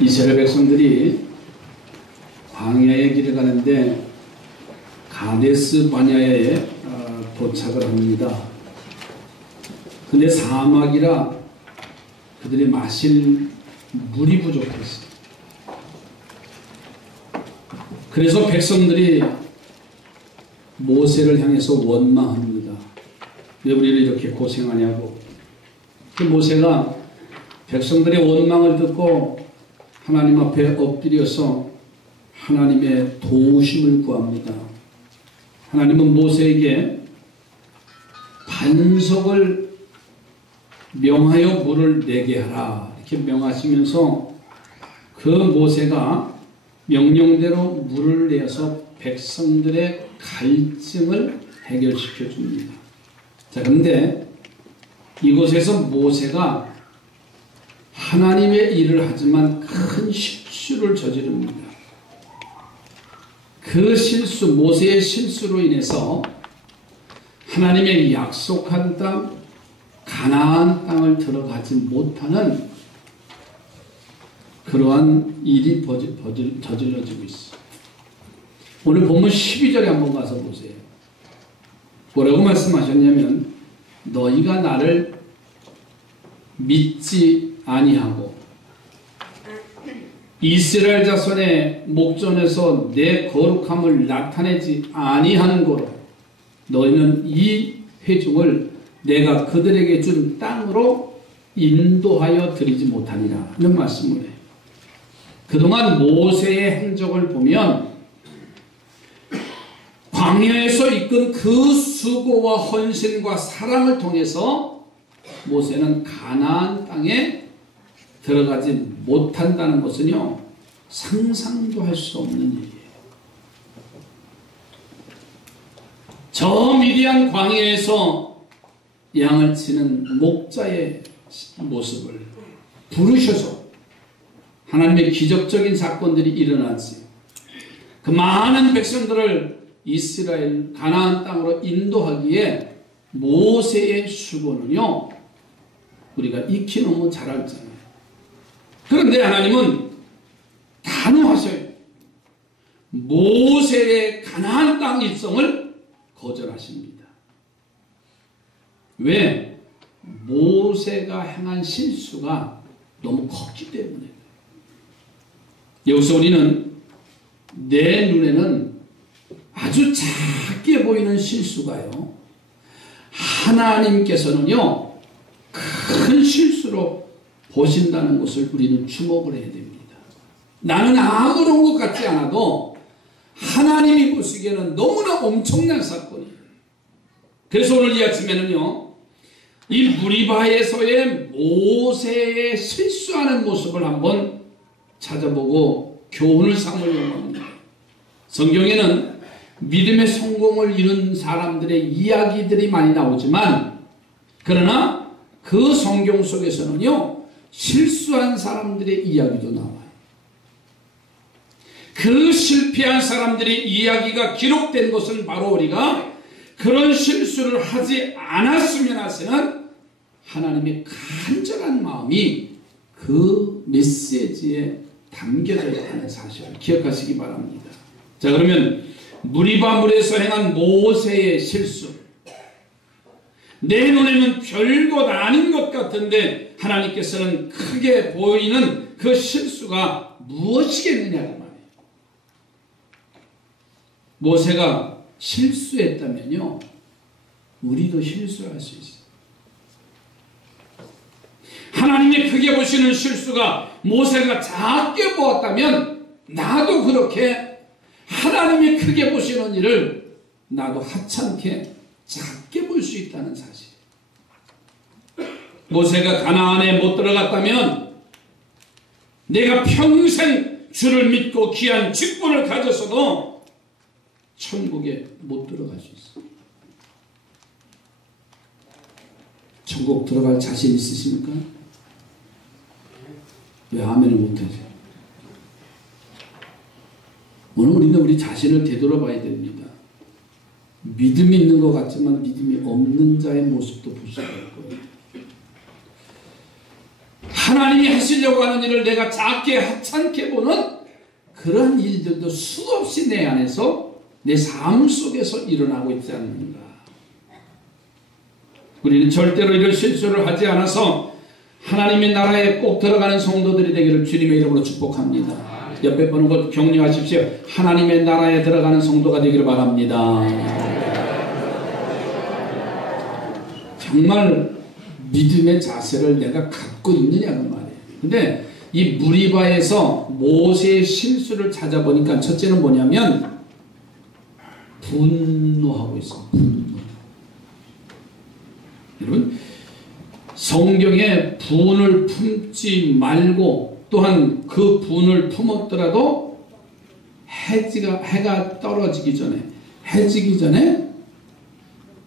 이스라엘 백성들이 광야의 길을 가는데 가데스 바냐에 도착을 합니다. 근데 사막이라 그들이 마실 물이 부족했어요. 그래서 백성들이 모세를 향해서 원망합니다. 왜 우리를 이렇게 고생하냐고. 그 모세가 백성들의 원망을 듣고 하나님 앞에 엎드려서 하나님의 도우심을 구합니다. 하나님은 모세에게 반석을 명하여 물을 내게 하라 이렇게 명하시면서 그 모세가 명령대로 물을 내어서 백성들의 갈증을 해결시켜 줍니다. 자, 그런데 이곳에서 모세가 하나님의 일을 하지만 큰 실수를 저지릅니다. 그 실수, 모세의 실수로 인해서 하나님의 약속한 땅, 가나안 땅을 들어가지 못하는 그러한 일이 저질러지고 있어요. 오늘 본문 12절에 한번 가서 보세요. 뭐라고 말씀하셨냐면 너희가 나를 믿지 아니하고 이스라엘 자손의 목전에서 내 거룩함을 나타내지 아니하는 거로 너희는 이 회중을 내가 그들에게 준 땅으로 인도하여 드리지 못하니라 이런 말씀을 해요. 그동안 모세의 행적을 보면 광야에서 이끈 그 수고와 헌신과 사랑을 통해서 모세는 가나안 땅에 들어가지 못한다는 것은요 상상도 할 수 없는 일이에요. 저 미디안 광야에서 양을 치는 목자의 모습을 부르셔서 하나님의 기적적인 사건들이 일어나지 그 많은 백성들을 이스라엘 가나안 땅으로 인도하기에 모세의 수고는요 우리가 익히 너무 잘 알잖아요. 그런데 하나님은 단호하셔요. 모세의 가나안 땅 입성을 거절하십니다. 왜? 모세가 행한 실수가 너무 컸기 때문에. 여기서 우리는 내 눈에는 아주 작게 보이는 실수가요 하나님께서는요 큰 실수로 보신다는 것을 우리는 주목을 해야 됩니다. 나는 아무런 것 같지 않아도 하나님이 보시기에는 너무나 엄청난 사건이에요. 그래서 오늘 이 아침에는요 이 무리바에서의 모세의 실수하는 모습을 한번 찾아보고 교훈을 삼으려고 합니다. 성경에는 믿음의 성공을 이룬 사람들의 이야기들이 많이 나오지만 그러나 그 성경 속에서는요 실수한 사람들의 이야기도 나와요. 그 실패한 사람들의 이야기가 기록된 것은 바로 우리가 그런 실수를 하지 않았으면 하시는 하나님의 간절한 마음이 그 메시지에 담겨져 있다는 사실을 기억하시기 바랍니다. 자, 그러면 무리바물에서 행한 모세의 실수, 내 눈에는 별것 아닌 것 같은데 하나님께서는 크게 보이는 그 실수가 무엇이겠느냐는 말이에요. 모세가 실수했다면요 우리도 실수할 수 있어요. 하나님이 크게 보시는 실수가 모세가 작게 보았다면 나도 그렇게 하나님이 크게 보시는 일을 나도 하찮게 작게 볼 수 있다는 사실. 모세가 가나안에 못 들어갔다면 내가 평생 주를 믿고 귀한 직분을 가졌어도 천국에 못 들어갈 수 있어. 천국 들어갈 자신 있으십니까? 왜 아멘을 못하세요? 오늘 우리는 우리 자신을 되돌아봐야 됩니다. 믿음이 있는 것 같지만 믿음이 없는 자의 모습도 볼 수가 있고요. 하나님이 하시려고 하는 일을 내가 작게 하찮게 보는 그런 일들도 수없이 내 안에서 내 삶 속에서 일어나고 있지 않는가. 우리는 절대로 이런 실수를 하지 않아서 하나님의 나라에 꼭 들어가는 성도들이 되기를 주님의 이름으로 축복합니다. 옆에 보는 것 격려하십시오. 하나님의 나라에 들어가는 성도가 되기를 바랍니다. 정말 믿음의 자세를 내가 갖고 있느냐 그 말이에요. 근데 이 무리바에서 모세의 실수를 찾아보니까 첫째는 뭐냐면 분노하고 있어. 분노. 여러분 성경에 분을 품지 말고 또한 그 분을 품었더라도 해가 떨어지기 전에 해지기 전에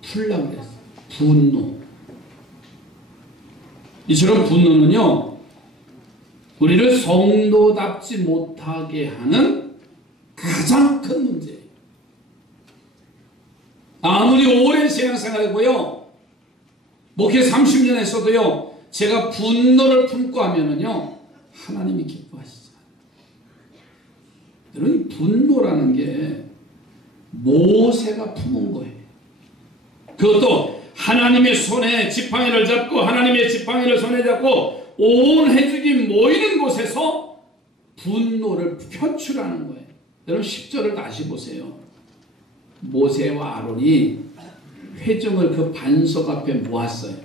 풀라고 그랬어. 분노. 이처럼 분노는요 우리를 성도답지 못하게 하는 가장 큰 문제예요. 아무리 오랜 신앙생활이고요 목회 30년 했어도요 제가 분노를 품고 하면은요 하나님이 기뻐하시죠. 여러분 분노라는 게 모세가 품은 거예요. 그것도 하나님의 손에 지팡이를 잡고 하나님의 지팡이를 손에 잡고 온 해죽이 모이는 곳에서 분노를 표출하는 거예요. 여러분 10절을 다시 보세요. 모세와 아론이 회중을 그 반석 앞에 모았어요.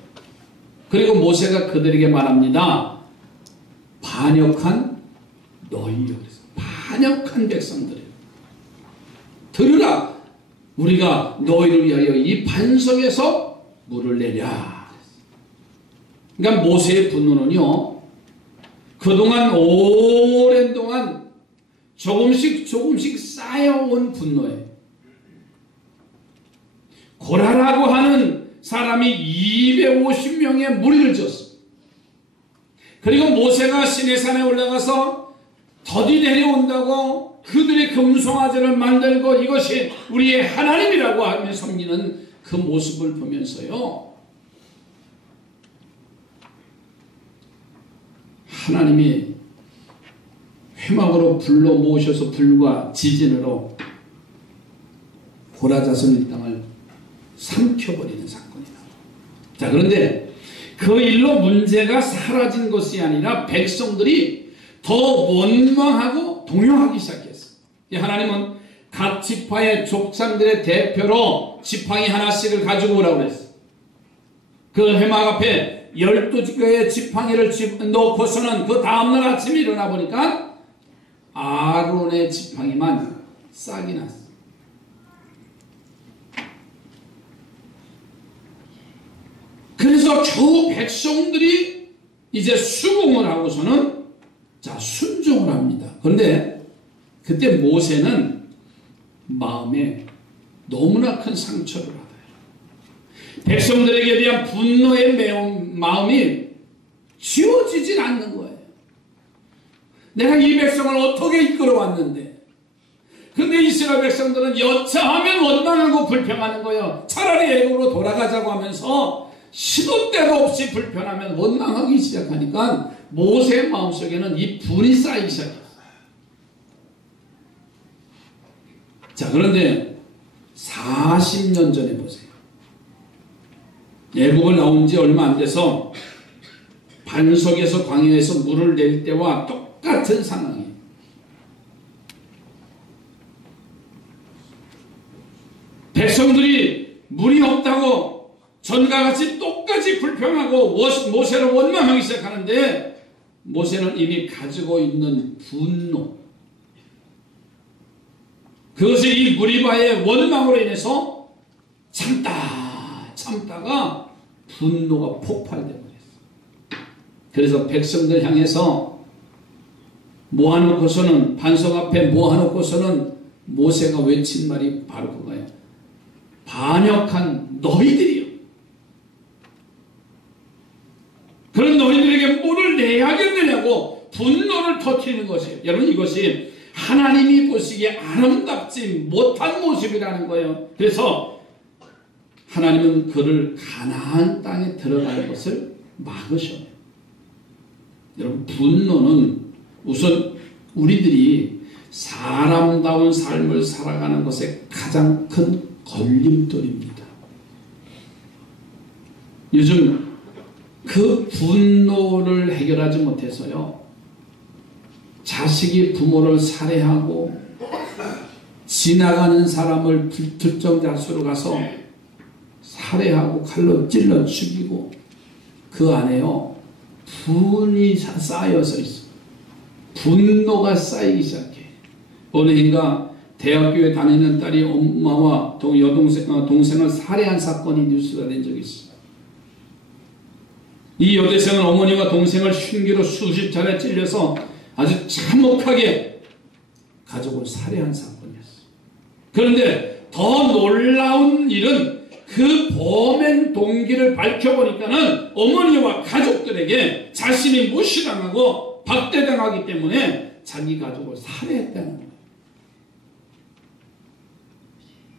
그리고 모세가 그들에게 말합니다. 반역한 너희여. 반역한 백성들이에요. 들으라. 우리가 너희를 위하여 이 반석에서 물을 내랴. 그러니까 모세의 분노는요. 그동안 오랜 동안 조금씩 쌓여온 분노예요. 고라라고 하는 사람이 250명의 무리를 졌어. 그리고 모세가 시내산에 올라가서 더디 내려온다고 그들의 금송아지를 만들고 이것이 우리의 하나님이라고 하며 섬기는 그 모습을 보면서요. 하나님이 회막으로 불러 모으셔서 불과 지진으로 고라자손 일당을 삼켜버리는 사건이다. 자, 그런데 그 일로 문제가 사라진 것이 아니라 백성들이 더 원망하고 동요하기 시작했어요. 하나님은 각 지파의 족장들의 대표로 지팡이 하나씩을 가지고 오라고 그랬어요. 그 회막 앞에 12개의 지팡이를 놓고서는 그 다음날 아침에 일어나 보니까 아론의 지팡이만 싹이 났어요. 그래서 겨우 백성들이 이제 수긍을 하고서는 자 순종을 합니다. 그런데 그때 모세는 마음에 너무나 큰 상처를 받아요. 백성들에게 대한 분노의 매운 마음이 지워지질 않는 거예요. 내가 이 백성을 어떻게 이끌어왔는데 근데 이스라엘 백성들은 여차하면 원망하고 불평하는 거예요. 차라리 애굽으로 돌아가자고 하면서 시도 때도 없이 불편하면 원망하기 시작하니까 모세의 마음속에는 이 분이 쌓이기 시작했어요. 자, 그런데 40년 전에 보세요. 애굽을 나온 지 얼마 안 돼서 반석에서 광야에서 물을 낼 때와 똑같은 상황이에요. 백성들이 물이 없다고 전과 같이 똑같이 불평하고 모세를 원망하기 시작하는데 모세는 이미 가지고 있는 분노, 그것이 이 무리바의 원망으로 인해서 참다가 분노가 폭발되어 버렸어요. 그래서 백성들 향해서 모아놓고서는 반석 앞에 모아놓고서는 모세가 외친 말이 바로 그거예요. 반역한 너희들이요. 그런 너희들에게 물을 내야겠느냐고 분노를 터뜨리는 것이에요. 여러분 이것이 하나님이 보시기에 아름답지 못한 모습이라는 거예요. 그래서 하나님은 그를 가나안 땅에 들어갈 것을 막으셔요. 여러분, 분노는 우선 우리들이 사람다운 삶을 살아가는 것에 가장 큰 걸림돌입니다. 요즘 그 분노를 해결하지 못해서요, 자식이 부모를 살해하고 지나가는 사람을 불특정 장소로 가서 살해하고 칼로 찔러 죽이고 그 안에요 분이 쌓여서 있어. 분노가 쌓이기 시작해. 어느 해인가 대학교에 다니는 딸이 엄마와 동생을 살해한 사건이 뉴스가 된 적이 있어. 이 여대생은 어머니와 동생을 흉기로 수십 차례 찔려서 아주 참혹하게 가족을 살해한 사건이었어. 그런데 더 놀라운 일은 그 범행 동기를 밝혀보니까는 어머니와 가족들에게 자신이 무시당하고 박대당하기 때문에 자기 가족을 살해했다는 거예요.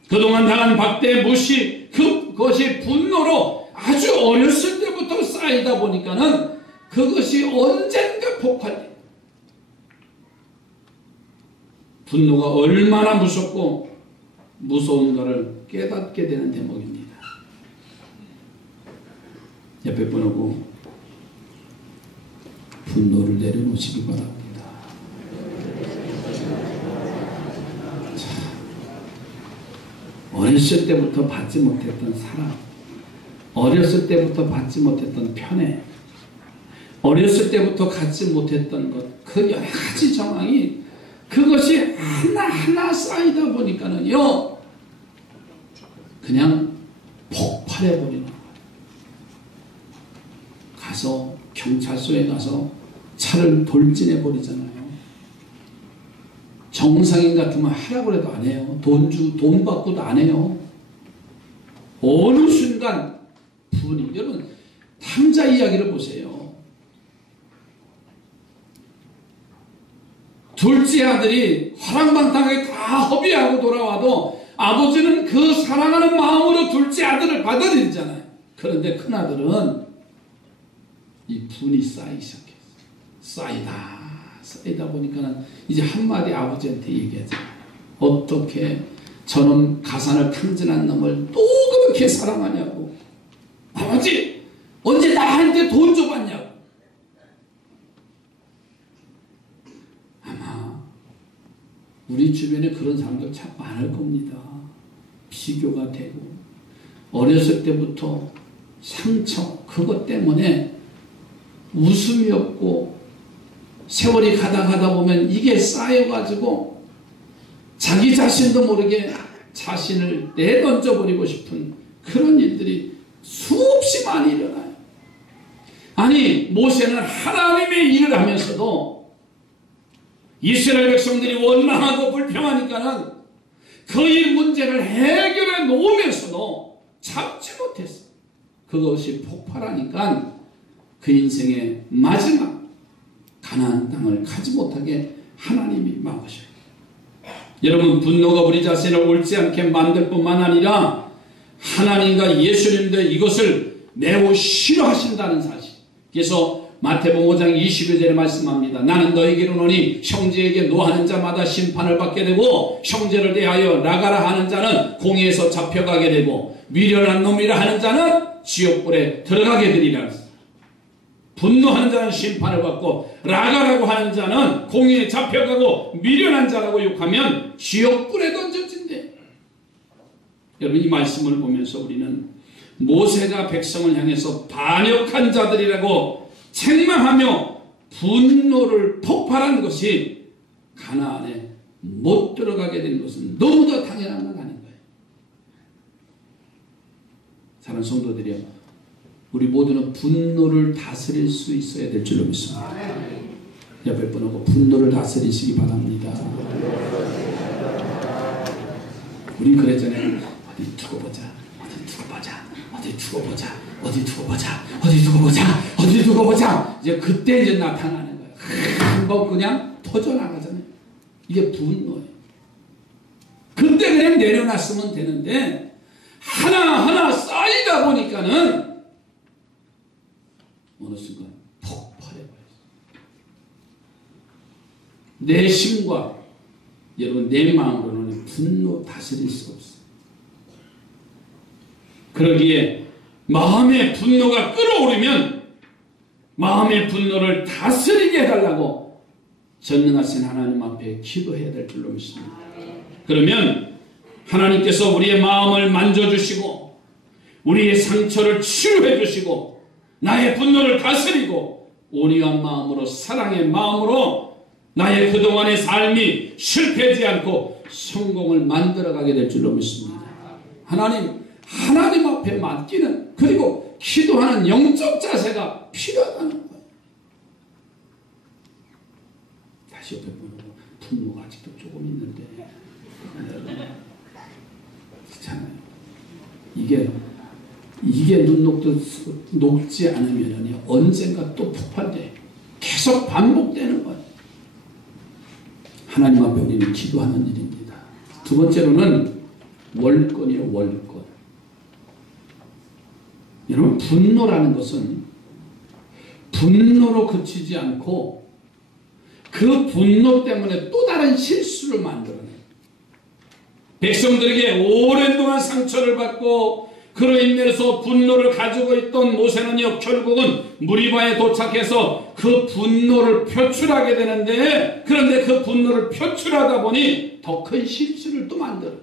그동안 당한 박대, 무시, 그것이 분노로 아주 어렸을 때부터 쌓이다 보니까는 그것이 언젠가 폭발돼. 분노가 얼마나 무섭고 무서운가를 깨닫게 되는 대목입니다. 옆에 분하고 분노를 내려놓으시기 바랍니다. 자, 어렸을 때부터 받지 못했던 사랑, 어렸을 때부터 받지 못했던 편애, 어렸을 때부터 갖지 못했던 것, 그 여러 가지 정황이 그것이 하나하나 쌓이다 보니까는요, 그냥 폭발해버리는 거예요. 가서 경찰서에 가서 차를 돌진해버리잖아요. 정상인 같으면 하라고 해도 안 해요. 돈 받고도 안 해요. 어느 순간 분이, 여러분 탕자 이야기를 보세요. 둘째 아들이 화랑방탕하게 다 허비하고 돌아와도 아버지는 그 사랑하는 마음으로 둘째 아들을 받아들이잖아요. 그런데 큰아들은 이 분이 쌓이기 시작했어요. 쌓이다 보니까 이제 한마디 아버지한테 얘기하잖아요. 어떻게 저놈 가산을 탕진한 놈을 또 그렇게 사랑하냐고. 아버지 언제 나한테 돈 줘봤냐고. 아마 우리 주변에 그런 사람들 참 많을 겁니다. 비교가 되고 어렸을 때부터 상처, 그것 때문에 웃음이 없고 세월이 가다 보면 이게 쌓여가지고 자기 자신도 모르게 자신을 내던져버리고 싶은 그런 일들이 수없이 많이 일어나요. 아니, 모세는 하나님의 일을 하면서도 이스라엘 백성들이 원망하고 불평하니까는 그의 문제를 해결해 놓으면서도 참지 못했어. 그것이 폭발하니까 그 인생의 마지막 가나안 땅을 가지 못하게 하나님이 막으셔요. 여러분, 분노가 우리 자신을 옳지 않게 만들 뿐만 아니라 하나님과 예수님도 이것을 매우 싫어하신다는 사실. 그래서 마태복음 5장 22절에 말씀합니다. 나는 너에게로 오니 형제에게 노하는 자마다 심판을 받게 되고 형제를 대하여 나가라 하는 자는 공의에서 잡혀가게 되고 미련한 놈이라 하는 자는 지옥불에 들어가게 되리라. 분노하는 자는 심판을 받고 나가라고 하는 자는 공의에 잡혀가고 미련한 자라고 욕하면 지옥불에 던져진대. 여러분, 이 말씀을 보면서 우리는 모세가 백성을 향해서 반역한 자들이라고 책망하며 분노를 폭발한 것이 가나안에 못 들어가게 된 것은 너무도 당연한 건 아닌 거예요. 사랑하는 성도들이여, 우리 모두는 분노를 다스릴 수 있어야 될 줄로 믿습니다. 옆에 분하고 분노를 다스리시기 바랍니다. 우리 그랬잖아요. 어디 두고 보자. 이제 그때 이제 나타나는 거예요. 한번 그냥 터져나가잖아요. 이게 분노예요. 그때 그냥 내려놨으면 되는데 하나하나 쌓이다 보니까는 어느 순간 폭발해버렸어요. 내심과 여러분 내 마음으로는 분노 다스릴 수 없어요. 그러기에 마음의 분노가 끓어오르면 마음의 분노를 다스리게 해달라고 전능하신 하나님 앞에 기도해야 될 줄로 믿습니다. 그러면 하나님께서 우리의 마음을 만져주시고 우리의 상처를 치유해 주시고 나의 분노를 다스리고 온유한 마음으로 사랑의 마음으로 나의 그동안의 삶이 실패하지 않고 성공을 만들어가게 될 줄로 믿습니다. 하나님 앞에 맡기는 그리고 기도하는 영적 자세가 필요하다는 거예요. 다시 옆에 보고 분노가 아직도 조금 있는데 그렇잖아요. 이게 눈 녹지 않으면 언젠가 또 폭발돼 계속 반복되는 거예요. 하나님 앞에 우리는 기도하는 일입니다. 두 번째로는 월권이에요. 월권. 여러분 분노라는 것은 분노로 그치지 않고 그 분노 때문에 또 다른 실수를 만들어내요. 백성들에게 오랜 동안 상처를 받고 그로 인해서 분노를 가지고 있던 모세는요 결국은 무리바에 도착해서 그 분노를 표출하게 되는데 그런데 그 분노를 표출하다 보니 더 큰 실수를 또 만들어요.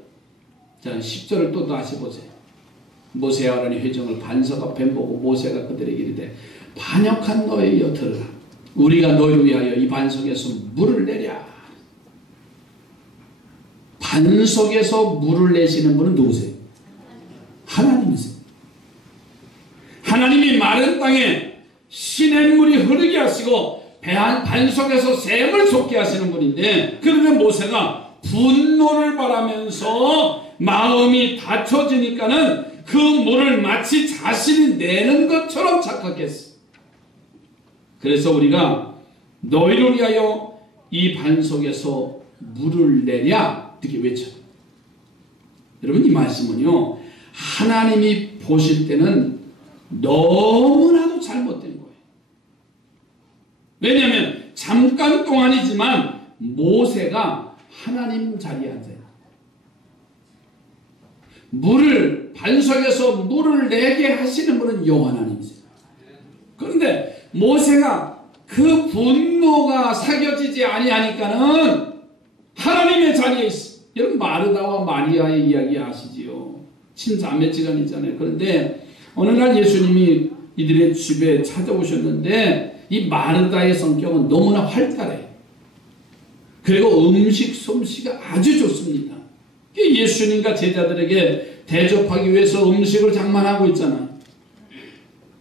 자 10절을 또 다시 보세요. 모세와 아론이 회중을 반석 앞에 보고 모세가 그들에게 이르되 반역한 너희여 들으라. 우리가 너희를 위하여 이 반석에서 물을 내랴. 반석에서 물을 내시는 분은 누구세요? 하나님이세요. 하나님이 마른 땅에 시냇물이 흐르게 하시고 반석에서 샘을 솟게 하시는 분인데 그런데 모세가 분노를 바라면서 마음이 다쳐지니까는 그 물을 마치 자신이 내는 것처럼 착각했어. 그래서 우리가 너희를 위하여 이 반석에서 물을 내랴 이렇게 외쳐요. 여러분 이 말씀은요 하나님이 보실 때는 너무나도 잘못된 거예요. 왜냐하면 잠깐 동안이지만 모세가 하나님 자리에 앉아요. 반석에서 물을 내게 하시는 분은 여호와 하나님이세요. 그런데 모세가 그 분노가 사겨지지 아니하니까는 하나님의 자리에 있어. 여러분 마르다와 마리아의 이야기 아시지요? 친자매지간이잖아요. 그런데 어느 날 예수님이 이들의 집에 찾아오셨는데 이 마르다의 성격은 너무나 활달해요. 그리고 음식 솜씨가 아주 좋습니다. 예수님과 제자들에게 대접하기 위해서 음식을 장만하고 있잖아요.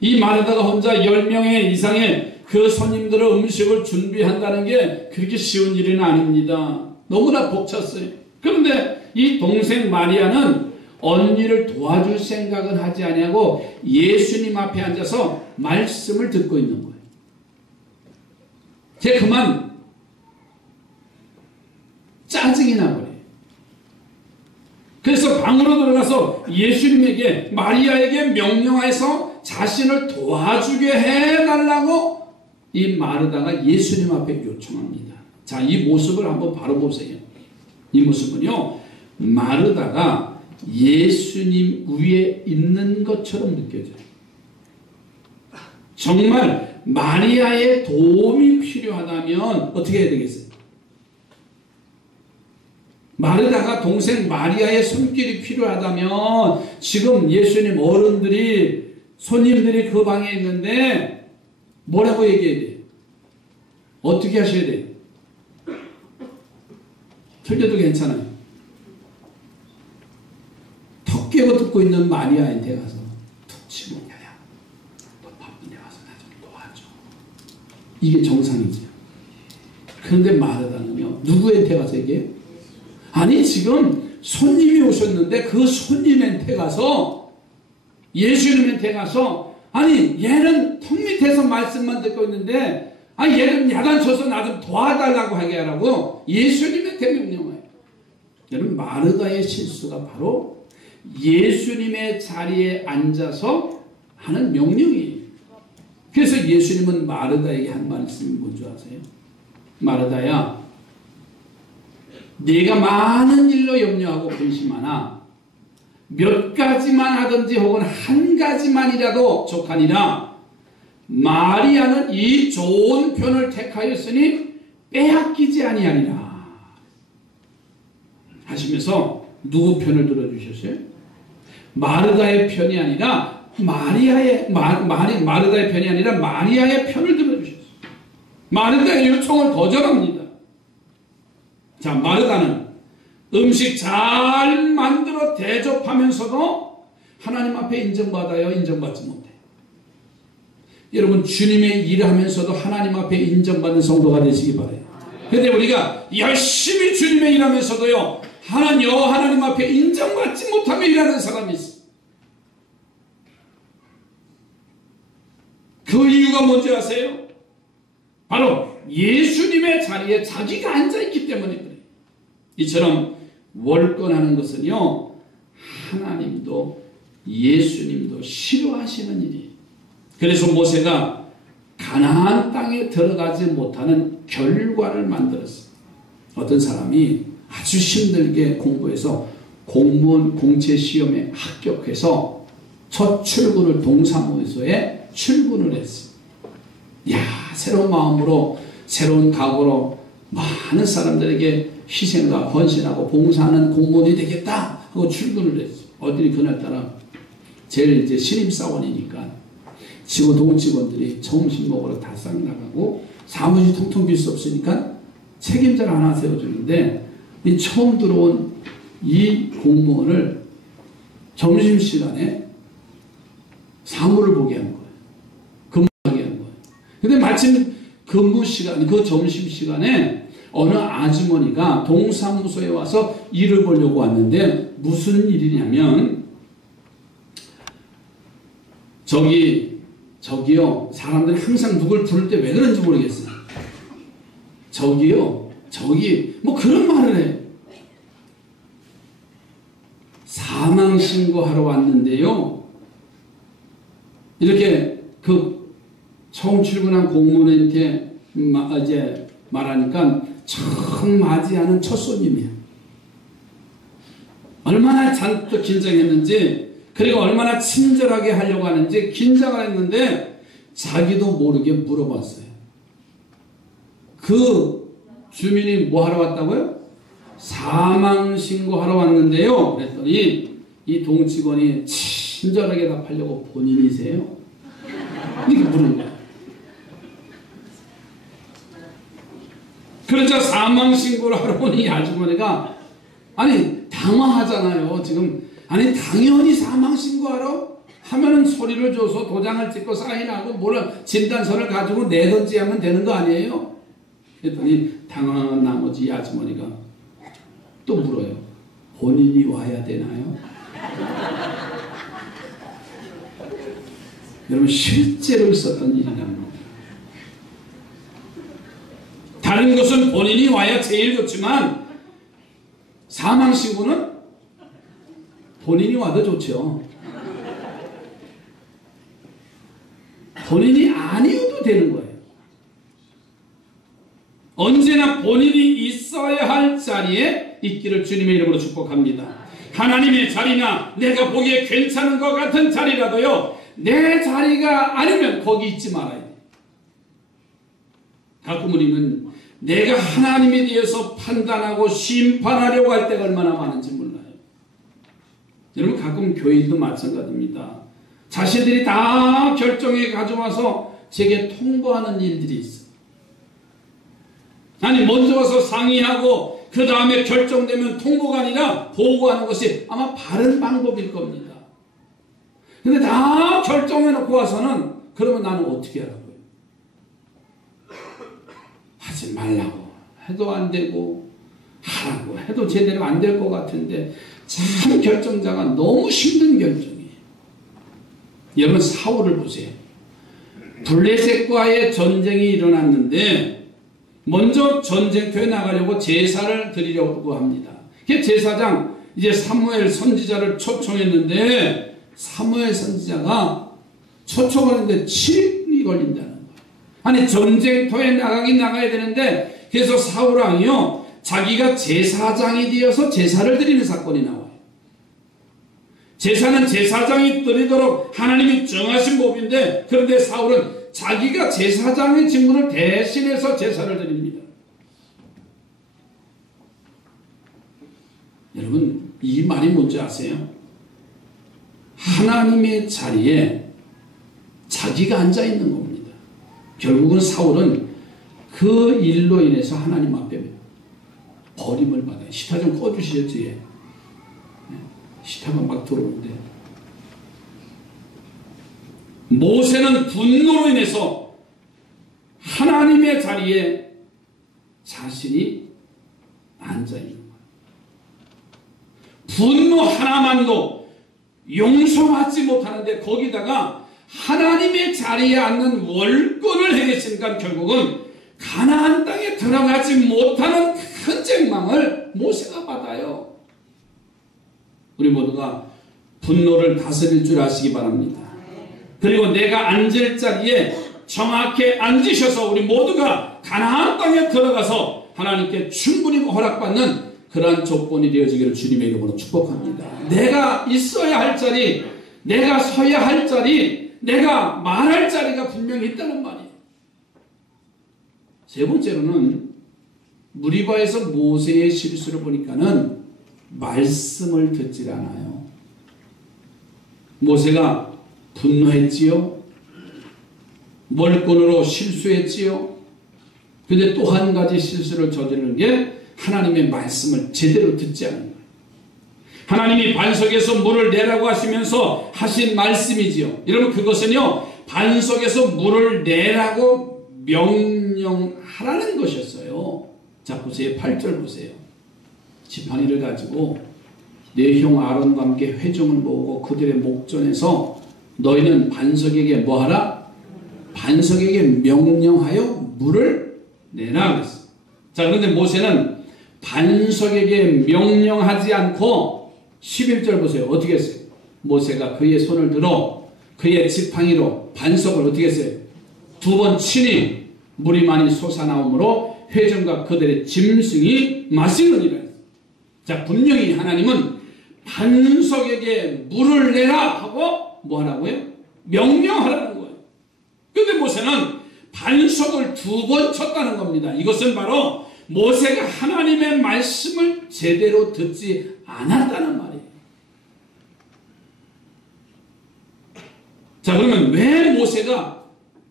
이 마르다가 혼자 10명의 이상의 그 손님들의 음식을 준비한다는 게 그렇게 쉬운 일은 아닙니다. 너무나 벅찼어요. 그런데 이 동생 마리아는 언니를 도와줄 생각은 하지 아니하고 예수님 앞에 앉아서 말씀을 듣고 있는 거예요. 제가 그만 짜증이 나버려요. 그래서 방으로 들어가서 예수님에게 마리아에게 명령해서 자신을 도와주게 해달라고 이 마르다가 예수님 앞에 요청합니다. 자, 이 모습을 한번 바로 보세요. 이 모습은요 마르다가 예수님 위에 있는 것처럼 느껴져요. 정말 마리아의 도움이 필요하다면 어떻게 해야 되겠어요? 마르다가 동생 마리아의 손길이 필요하다면 지금 예수님 어른들이 손님들이 그 방에 있는데 뭐라고 얘기해야 돼요? 어떻게 하셔야 돼요? 틀려도 괜찮아요. 턱 깨고 듣고 있는 마리아한테 가서 툭 치고 야야 너 바쁜데 와서 나 좀 도와줘. 이게 정상이죠. 그런데 마르다는요 누구한테 가서 얘기해요? 아니 지금 손님이 오셨는데 그 손님한테 가서 예수님한테 가서 아니 얘는 턱 밑에서 말씀만 듣고 있는데 아니 얘는 야단쳐서 나 좀 도와달라고 하게 하라고 예수님한테 명령해요. 여러분 마르다의 실수가 바로 예수님의 자리에 앉아서 하는 명령이에요. 그래서 예수님은 마르다에게 한 말씀이 뭔지 아세요? 마르다야 네가 많은 일로 염려하고 근심하나 몇 가지만 하든지 혹은 한 가지만이라도 족하니라. 마리아는 이 좋은 편을 택하였으니 빼앗기지 아니하리라 하시면서 누구 편을 들어주셨어요? 마르다의 편이 아니라 마르다의 편이 아니라 마리아의 편을 들어주셨어요. 마르다의 요청을 거절합니다. 자, 마르다는 음식 잘 만들어 대접하면서도 하나님 앞에 인정받아요? 인정받지 못해? 여러분, 주님의 일을 하면서도 하나님 앞에 인정받는 성도가 되시기 바라요. 그런데 우리가 열심히 주님의 일하면서도요, 하나님 앞에 인정받지 못하며 일하는 사람이 있어요. 그 이유가 뭔지 아세요? 바로 예수님의 자리에 자기가 앉아있기 때문에 그래요. 이처럼 월권하는 것은요, 하나님도 예수님도 싫어하시는 일이에요. 그래서 모세가 가나안 땅에 들어가지 못하는 결과를 만들었어요. 어떤 사람이 아주 힘들게 공부해서 공무원 공채 시험에 합격해서 첫 출근을 동사무소에 출근을 했어요. 새로운 마음으로 새로운 각오로 많은 사람들에게 희생과 헌신하고 봉사하는 공무원이 되겠다 하고 출근을 했어요. 어디 그날따라 제일 이제 신입사원이니까 동직원들이 점심 먹으러 다 싹 나가고 사무실 통통 빌 수 없으니까 책임자를 하나 세워주는데 이 처음 들어온 이 공무원을 점심시간에 사무를 보게 한 거예요. 근무하게 한 거예요. 근데 마침 근무시간, 그 점심시간에 어느 아주머니가 동사무소에 와서 일을 보려고 왔는데 무슨 일이냐면 저기요, 사람들이 항상 누굴 부를 때 왜 그런지 모르겠어요. 뭐 그런 말을 해. 사망신고하러 왔는데요, 이렇게 그 처음 출근한 공무원한테 이제 말하니까 처음 맞이하는 첫 손님이야. 얼마나 잔뜩 긴장했는지, 그리고 얼마나 친절하게 하려고 하는지 긴장을 했는데 자기도 모르게 물어봤어요. 그 주민이 뭐 하러 왔다고요? 사망신고하러 왔는데요. 그랬더니 이 동직원이 친절하게 답하려고 본인이세요? 이렇게 물은 거야. 그러자 사망신고를 하러 온 이 아주머니가 당황하잖아요. 지금 당연히 사망신고하러 하면은 소리를 줘서 도장을 찍고 사인하고 진단서를 가지고 내던지 하면 되는 거 아니에요? 그랬더니 당황한 나머지 이 아주머니가 또 물어요. 본인이 와야 되나요? 여러분, 실제로 있었던 일이라는 겁니다. 다른 것은 본인이 와야 제일 좋지만 사망신고는 본인이 와도 좋죠. 본인이 아니어도 되는 거예요. 언제나 본인이 있어야 할 자리에 있기를 주님의 이름으로 축복합니다. 하나님의 자리나 내가 보기에 괜찮은 것 같은 자리라도요, 내 자리가 아니면 거기 있지 말아야 돼. 가끔 우리는 내가 하나님에 대해서 판단하고 심판하려고 할 때가 얼마나 많은지 몰라요. 여러분, 가끔 교인도 마찬가지입니다. 자신들이 다 결정해 가져와서 제게 통보하는 일들이 있어요. 먼저 와서 상의하고 그 다음에 결정되면 통보가 아니라 보고하는 것이 아마 바른 방법일 겁니다. 근데 다 결정해놓고 와서는 그러면 나는 어떻게 하라고요? 하지 말라고 해도 안 되고 하라고 해도 제대로 안 될 것 같은데 참 결정자가 너무 힘든 결정이에요. 여러분, 사울을 보세요. 블레셋과의 전쟁이 일어났는데 먼저 전쟁터에 나가려고 제사를 드리려고 합니다. 제사장 이제 사무엘 선지자를 초청했는데 사무엘 선지자가 초청을 했는데 7일이 걸린다는 거예요. 전쟁터에 나가야 되는데, 그래서 사울왕이요, 자기가 제사장이 되어서 제사를 드리는 사건이 나와요. 제사는 제사장이 드리도록 하나님이 정하신 법인데, 그런데 사울은 자기가 제사장의 직무를 대신해서 제사를 드립니다. 여러분, 이 말이 뭔지 아세요? 하나님의 자리에 자기가 앉아 있는 겁니다. 결국은 사울은 그 일로 인해서 하나님 앞에 버림을 받아요. 시타 좀 꺼주시죠, 뒤에. 시타가 막 들어오는데. 모세는 분노로 인해서 하나님의 자리에 자신이 앉아 있는 거예요. 분노 하나만도 용서받지 못하는데 거기다가 하나님의 자리에 앉는 월권을 행했으니까 결국은 가나안 땅에 들어가지 못하는 큰 책망을 모세가 받아요. 우리 모두가 분노를 다스릴 줄 아시기 바랍니다. 그리고 내가 앉을 자리에 정확히 앉으셔서 우리 모두가 가나안 땅에 들어가서 하나님께 충분히 허락받는 그러한 조건이 되어지기를 주님의 이름으로 축복합니다. 내가 있어야 할 자리, 내가 서야 할 자리, 내가 말할 자리가 분명히 있다는 말이에요. 세 번째로는 무리바에서 모세의 실수를 보니까는 말씀을 듣질 않아요. 모세가 분노했지요. 멀건으로 실수했지요. 근데 또 한 가지 실수를 저지르는 게 하나님의 말씀을 제대로 듣지 않는 거예요. 하나님이 반석에서 물을 내라고 하시면서 하신 말씀이지요. 여러분, 그것은요, 반석에서 물을 내라고 명령하라는 것이었어요. 자, 보세요. 8절 보세요. 지팡이를 가지고 내 형 아론과 함께 회중을 모으고 그들의 목전에서 너희는 반석에게 뭐하라? 반석에게 명령하여 물을 내라 그랬어. 자, 그런데 모세는 반석에게 명령하지 않고 11절 보세요. 어떻게 했어요? 모세가 그의 손을 들어 그의 지팡이로 반석을 어떻게 했어요? 두 번 치니 물이 많이 솟아나오므로 회중과 그들의 짐승이 마시느니라. 자, 분명히 하나님은 반석에게 물을 내라 하고 뭐 하라고요? 명령하라는 거예요. 그런데 모세는 반석을 두 번 쳤다는 겁니다. 이것은 바로 모세가 하나님의 말씀을 제대로 듣지 않았다는 말이에요. 자, 그러면 왜 모세가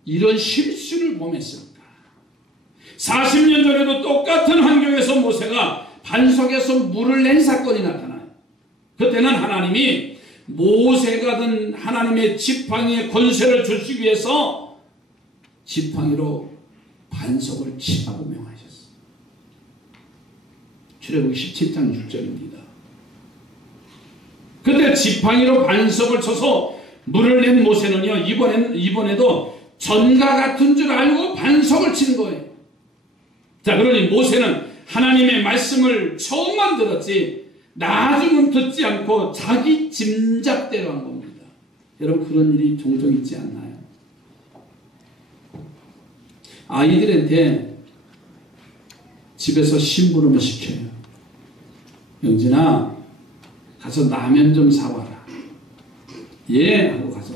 이런 실수를 범했을까? 40년 전에도 똑같은 환경에서 모세가 반석에서 물을 낸 사건이 나타나요. 그때는 하나님이 모세가 든 하나님의 지팡이의 권세를 주시기 위해서 지팡이로 반석을 치라고 명하셨어요. 출애굽기 17장 6절입니다. 그때 지팡이로 반석을 쳐서 물을 낸 모세는요, 이번에도 전과 같은 줄 알고 반석을 친 거예요. 자, 그러니 모세는 하나님의 말씀을 처음만 들었지 나중은 듣지 않고 자기 짐작대로 한 겁니다. 여러분, 그런 일이 종종 있지 않나요? 아이들한테 집에서 심부름을 시켜요. 영진아, 가서 라면 좀 사와라. 예, 하고 가서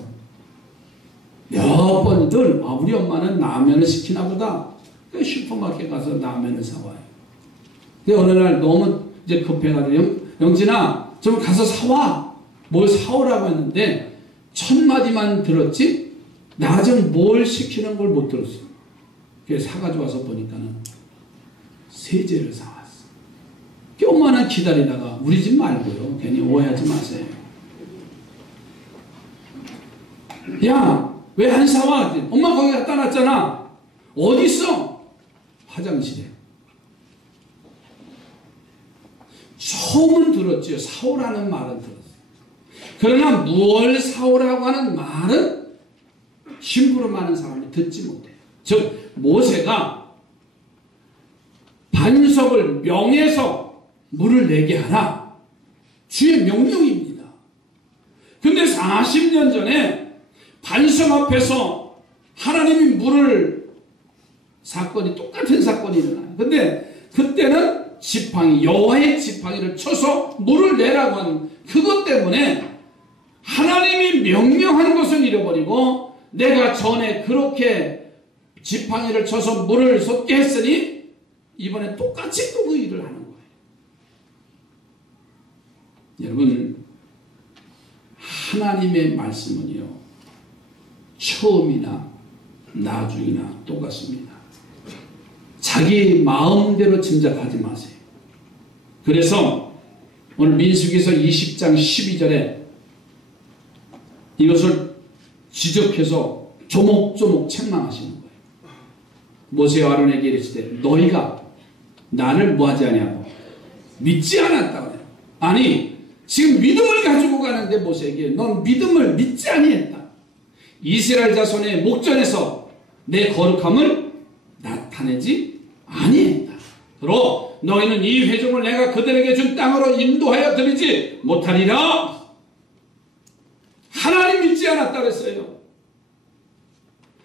몇 번이든 우리 엄마는 라면을 시키나 보다. 슈퍼마켓 가서 라면을 사와요. 근데 어느 날 너무 이제 급해가지고 영진아, 좀 가서 사와. 뭘 사오라고 했는데 첫 마디만 들었지 나중 뭘 시키는 걸 못 들었어. 그래서 사가지고 와서 보니까는 세제를 사왔어. 엄마는 기다리다가 우리 집 말고요. 괜히 오해하지 마세요. 야, 왜 안 사와? 엄마 거기 갖다 놨잖아. 어디 있어? 화장실에. 처음은 들었지요. 사오라는 말은 들었어요. 그러나 무엇을 사오라고 하는 말은 심부름하는 사람이 듣지 못해요. 즉 모세가 반석을 명해서 물을 내게 하라. 주의 명령입니다. 근데 40년 전에 반석 앞에서 하나님이 물을 사건이 똑같은 사건이 일어나요. 근데 그때는 지팡이, 여호와의 지팡이를 쳐서 물을 내라고 하는 그것 때문에 하나님이 명령한 것을 잃어버리고 내가 전에 그렇게 지팡이를 쳐서 물을 솟게 했으니 이번에 똑같이 또 그 일을 하는 거예요. 여러분, 하나님의 말씀은요, 처음이나 나중이나 똑같습니다. 자기 마음대로 짐작하지 마세요. 그래서 오늘 민수기서 20장 12절에 이것을 지적해서 조목조목 책망하시는 거예요. 모세와 아론에게 이르시되 너희가 나를 뭐하지 아니하고 믿지 않았다고 해요. 아니, 지금 믿음을 가지고 가는데 모세에게 넌 믿음을 믿지 아니했다. 이스라엘 자손의 목전에서 내 거룩함을 나타내지 아니했다. 그러 너희는 이 회중을 내가 그들에게 준 땅으로 인도하여 드리지 못하리라. 하나님 믿지 않았다 그랬어요.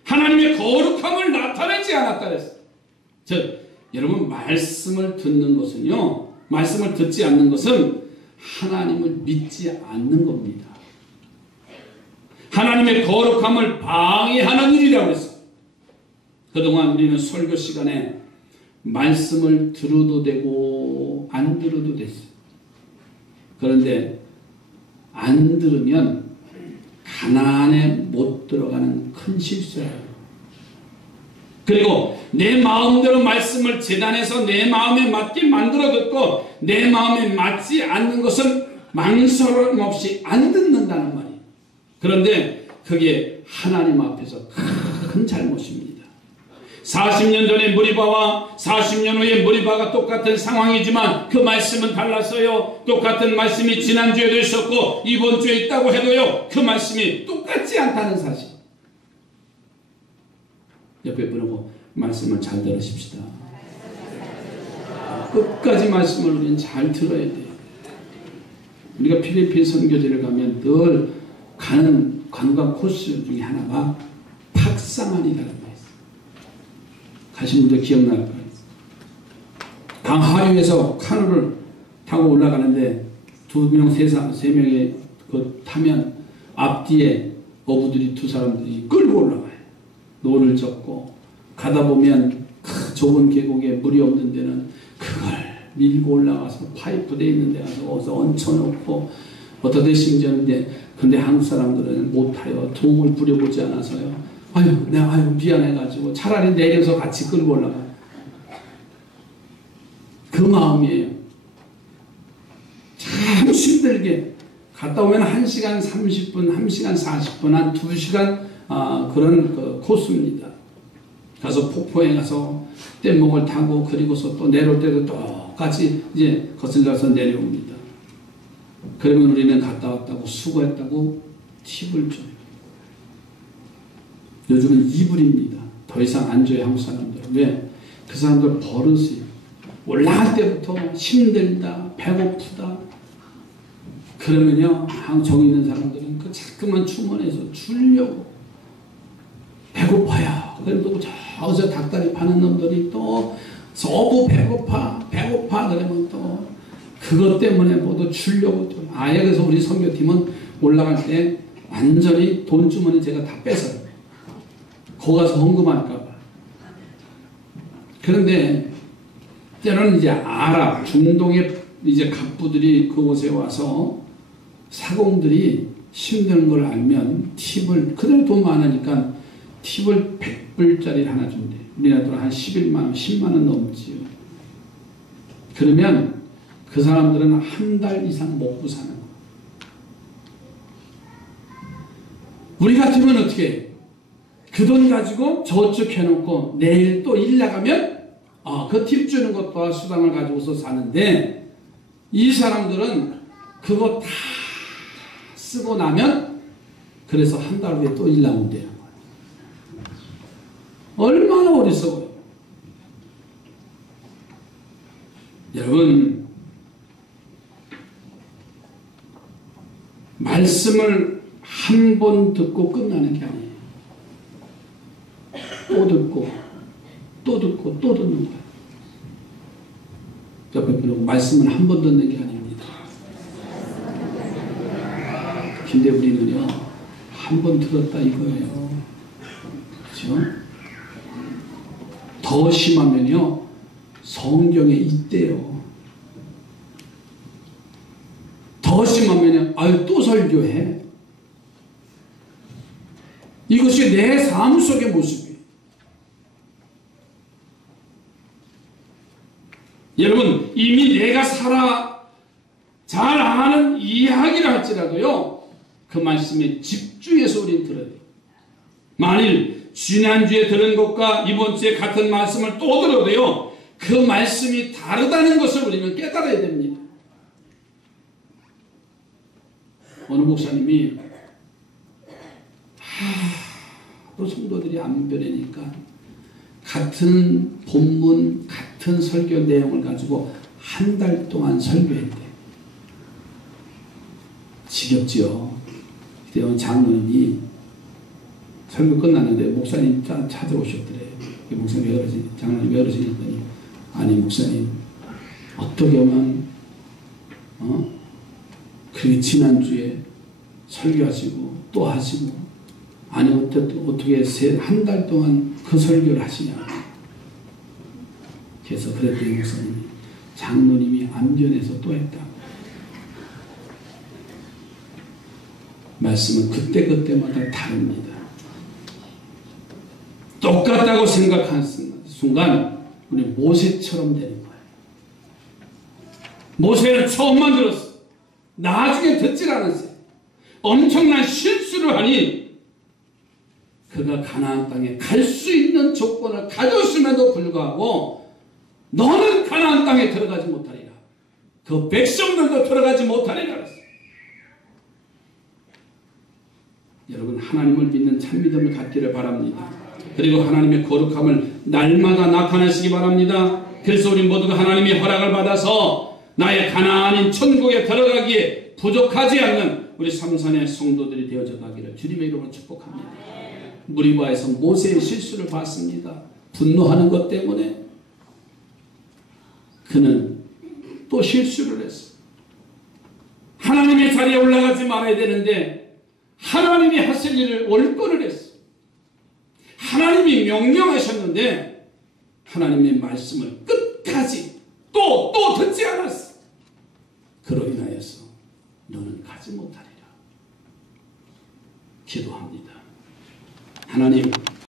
하나님의 거룩함을 나타내지 않았다 그랬어요. 여러분, 말씀을 듣는 것은요, 말씀을 듣지 않는 것은 하나님을 믿지 않는 겁니다. 하나님의 거룩함을 방해하는 일이라고 했어요. 그동안 우리는 설교 시간에 말씀을 들어도 되고 안 들어도 됐어요. 그런데 안 들으면 가나안에 못 들어가는 큰 실수예요. 그리고 내 마음대로 말씀을 재단해서 내 마음에 맞게 만들어 듣고 내 마음에 맞지 않는 것은 망설임 없이 안 듣는다는 말이에요. 그런데 그게 하나님 앞에서 큰 잘못입니다. 40년 전에 무리바와 40년 후에 무리바가 똑같은 상황이지만 그 말씀은 달랐어요. 똑같은 말씀이 지난주에도 있었고 이번 주에 있다고 해도요, 그 말씀이 똑같지 않다는 사실. 옆에 분하고 말씀을 잘 들으십시다. 끝까지 말씀을 우리는 잘 들어야 돼요. 우리가 필리핀 선교지를 가면 늘 가는 관광 코스 중에 하나가 팍사만이라는 거예요. 가신 분들 기억날 거예요. 강 하류에서 카누를 타고 올라가는데 2명, 3명이 그 타면 앞뒤에 어부들이 2사람들이 끌고 올라가요. 노를 젓고 가다 보면 그 좁은 계곡에 물이 없는 데는 그걸 밀고 올라가서 파이프 돼 있는 데 가서 어디서 얹혀놓고 어떻게 심지어는데 근데 한국 사람들은 못 타요. 도움을 부려보지 않아서요. 내가 미안해가지고 차라리 내려서 같이 끌고 올라가. 그 마음이에요. 참 힘들게 갔다 오면 1시간 30분, 1시간 40분, 한 2시간 그런 그 코스입니다. 가서 폭포에 가서 뗏목을 타고 그리고서 또 내려올 때도 똑같이 이제 거슬러서 내려옵니다. 그러면 우리는 갔다 왔다고 수고했다고 팁을 줘요. 요즘은 이불입니다. 더 이상 안 줘요, 한국 사람들. 왜? 그 사람들 버릇이에요. 올라갈 때부터 힘들다, 배고프다. 그러면요, 한국 정 있는 사람들은 그 자꾸만 주머니에서 주려고. 배고파요. 그럼 또 저기서 닭다리 파는 놈들이 또 서부 배고파 그러면 또 그것 때문에 모두 주려고 또. 그래서 우리 선교팀은 올라갈 때 완전히 돈주머니 제가 다 뺏어요. 거기 가서 헌금할까봐. 그런데 때로는 이제 아랍, 중동의 이제 갑부들이 그곳에 와서 사공들이 힘든 걸 알면 팁을, 그들 돈 많으니까 팁을 100불짜리 하나 준대. 우리나라도 한 11만원, 10만원 넘지요. 그러면 그 사람들은 한 달 이상 먹고 사는 거예요. 우리 같으면 어떻게 해요? 그 돈 가지고 저축해놓고 내일 또 일 나가면 그 팁 주는 것과 수당을 가지고서 사는데, 이 사람들은 그거 다 쓰고 나면 그래서 한 달 후에 또 일 나온대요. 얼마나 어리석어요. 여러분, 말씀을 한 번 듣고 끝나는 게 아니에요. 또 듣고 또 듣고 또 듣는 거예요. 옆에 분하고 말씀은 한 번 듣는 게 아닙니다. 근데 우리는요, 한 번 들었다 이거예요. 그렇죠? 더 심하면요, 성경에 있대요. 더 심하면요, 아유 또 설교해. 이것이 내 삶 속의 모습이에요. 여러분, 이미 내가 잘 아는 이야기를 할지라도요, 그 말씀에 집중해서 우리는 들어야 돼요. 만일 지난주에 들은 것과 이번 주에 같은 말씀을 또 들어도요, 그 말씀이 다르다는 것을 우리는 깨달아야 됩니다. 어느 목사님이 또 성도들이 안 변하니까 같은 본문, 같은 설교 내용을 가지고 한 달 동안 설교했대. 지겹지요. 그때 장로님이 설교 끝났는데 목사님 찾아오셨더래요. 목사님 왜 그러지? 장로님 왜 그러시니? 아니 목사님, 어떻게 하면 그 지난주에 설교하시고 또 하시고, 아니 어떻게 한 달 동안 그 설교를 하시냐. 그래서 그랬더니 목사님이, 장로님이 안변해서 또 했다. 말씀은 그때마다 다릅니다. 똑같다고 생각하는 순간 우리 모세처럼 되는 거예요. 모세는 처음만 들었어. 나중에 듣질 않았어요. 엄청난 실수를 하니 그가 가나안 땅에 갈 수 있는 조건을 가졌음에도 불구하고 너는 가나안 땅에 들어가지 못하리라. 그 백성들도 들어가지 못하리라 그랬어요. 여러분, 하나님을 믿는 참믿음을 갖기를 바랍니다. 그리고 하나님의 거룩함을 날마다 나타내시기 바랍니다. 그래서 우리 모두가 하나님의 허락을 받아서 나의 가나안인 천국에 들어가기에 부족하지 않는 우리 삼산의 성도들이 되어져 가기를 주님의 이름으로 축복합니다. 무리바에서 모세의 실수를 봤습니다. 분노하는 것 때문에 그는 또 실수를 했어. 하나님의 자리에 올라가지 말아야 되는데 하나님이 하실 일을 올권을 했어. 하나님이 명령하셨는데 하나님의 말씀을 끝까지 또 듣지 않았어. 그로 인하여서 너는 가지 못하리라. 기도합니다. 하나님,